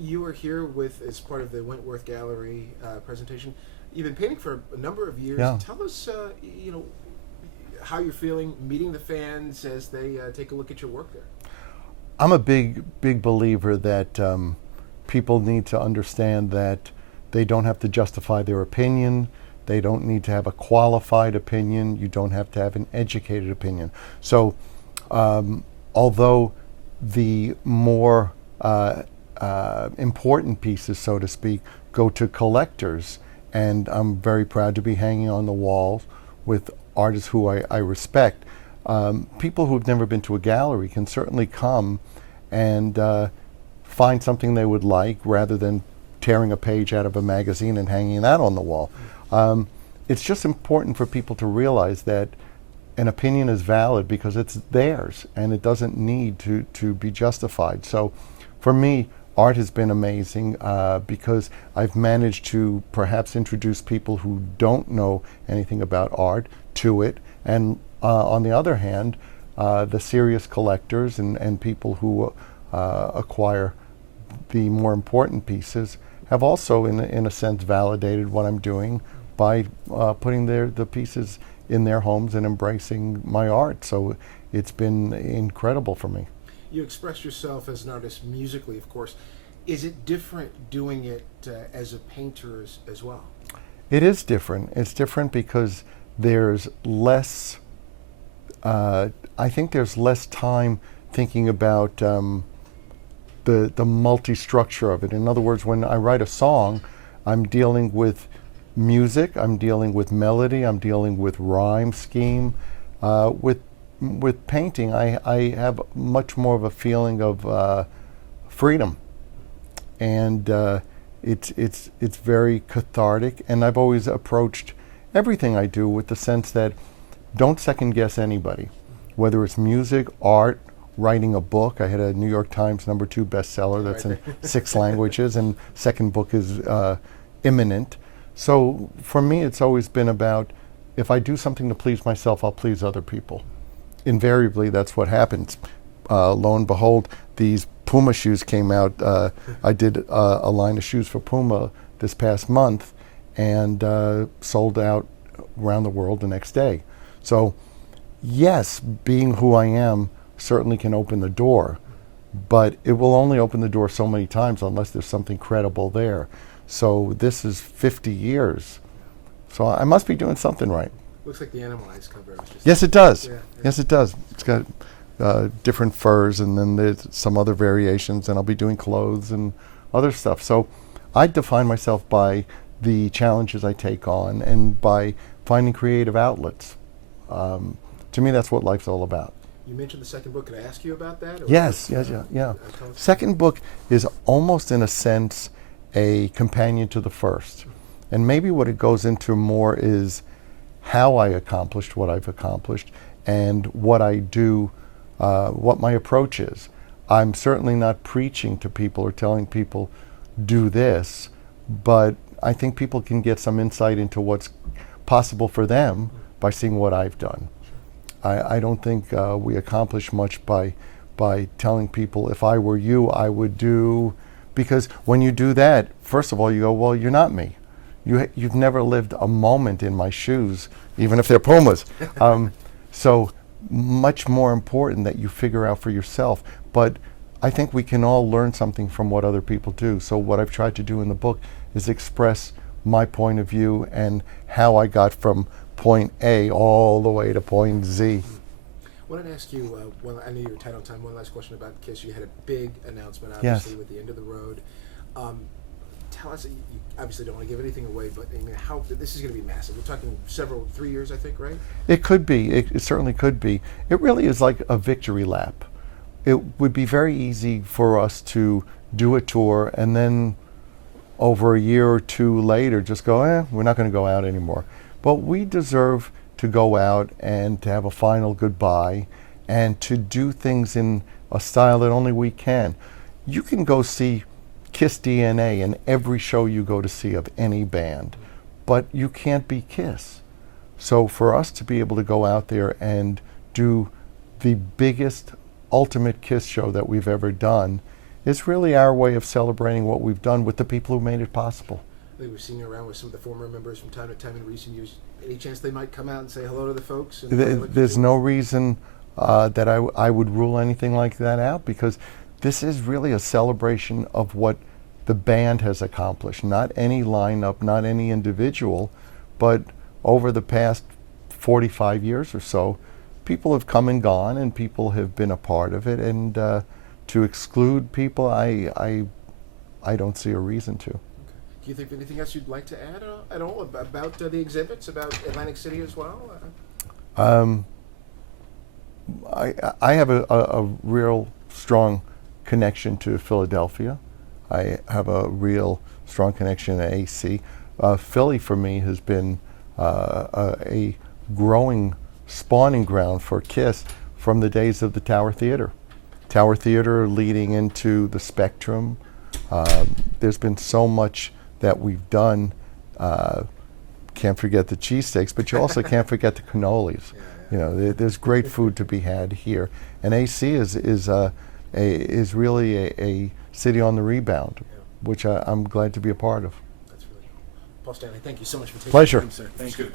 you were here with as part of the Wentworth Gallery presentation. You've been painting for a number of years. Yeah. Tell us, how you're feeling meeting the fans as they take a look at your work there. I'm a big believer that people need to understand that they don't have to justify their opinion. They don't need to have a qualified opinion. You don't have to have an educated opinion. So, although the more important pieces, so to speak, go to collectors, and I'm very proud to be hanging on the walls with artists who I respect. People who've never been to a gallery can certainly come and find something they would like rather than tearing a page out of a magazine and hanging that on the wall. It's just important for people to realize that an opinion is valid because it's theirs and it doesn't need to be justified. So for me, art has been amazing because I've managed to perhaps introduce people who don't know anything about art to it. And on the other hand, the serious collectors and people who acquire the more important pieces have also, in a sense, validated what I'm doing by putting the pieces in their homes and embracing my art. So it's been incredible for me. You express yourself as an artist musically, of course. Is it different doing it as a painter as well? It is different. It's different because there's less, I think there's less time thinking about the multi-structure of it. In other words, when I write a song, I'm dealing with music, I'm dealing with melody, I'm dealing with rhyme scheme. With painting, I have much more of a feeling of freedom, and it's very cathartic. And I've always approached everything I do with the sense that don't second guess anybody, whether it's music, art, writing a book. I had a New York Times #2 bestseller that's in 6 languages, and second book is imminent. So for me, it's always been about, if I do something to please myself, I'll please other people. Invariably, that's what happens. Lo and behold, these Puma shoes came out. I did a line of shoes for Puma this past month, and sold out around the world the next day. So yes, being who I am certainly can open the door, but it will only open the door so many times unless there's something credible there. So this is 50 years. So I must be doing something right. Looks like the Animalize cover. Yes, it does. Yeah. Yes, it does. It's got different furs, and then there's some other variations, and I'll be doing clothes and other stuff. So I define myself by the challenges I take on and by finding creative outlets. To me, that's what life's all about. You mentioned the second book. Could I ask you about that? Yes. Second book is almost, in a sense, a companion to the first. And maybe what it goes into more is how I accomplished what I've accomplished and what I do, what my approach is. I'm certainly not preaching to people or telling people, do this, but I think people can get some insight into what's possible for them by seeing what I've done. I don't think we accomplish much by telling people, if I were you, I would do, because when you do that, first of all, you go, well, you're not me. You've never lived a moment in my shoes, even if they're Pumas. So much more important that you figure out for yourself. But I think we can all learn something from what other people do. So what I've tried to do in the book is express my point of view and how I got from point A all the way to point Z. I wanted to ask you, I know you were tight on time, one last question about Kiss. You had a big announcement, obviously, with the end of the road. Tell us, you obviously don't want to give anything away, but I mean, how this is going to be massive. We're talking 3 years, I think, right? It could be. It certainly could be. It really is like a victory lap. It would be very easy for us to do a tour and then over a year or two later just go, we're not going to go out anymore. But we deserve to go out and to have a final goodbye and to do things in a style that only we can. You can go see Kiss DNA in every show you go to see of any band, but you can't be Kiss. So for us to be able to go out there and do the biggest, ultimate Kiss show that we've ever done it's really our way of celebrating what we've done with the people who made it possible. I think we've seen you around with some of the former members from time to time in recent years. Any chance they might come out and say hello to the folks? And There's no reason that I would rule anything like that out, because this is really a celebration of what the band has accomplished. Not any lineup, not any individual, but over the past 45 years or so, people have come and gone, and people have been a part of it. And to exclude people, I don't see a reason to. Do you think anything else you'd like to add at all about the exhibits, about Atlantic City as well? I have a real strong connection to Philadelphia. I have a real strong connection to AC. Philly, for me, has been a growing spawning ground for Kiss from the days of the Tower Theater. Tower Theater leading into the Spectrum. There's been so much that we've done. Can't forget the cheesesteaks, but you also can't forget the cannolis. You know, there's great food to be had here, and AC is really a city on the rebound, which I'm glad to be a part of. That's really cool. Paul Stanley, thank you so much for taking Pleasure. the time, sir. Thank you.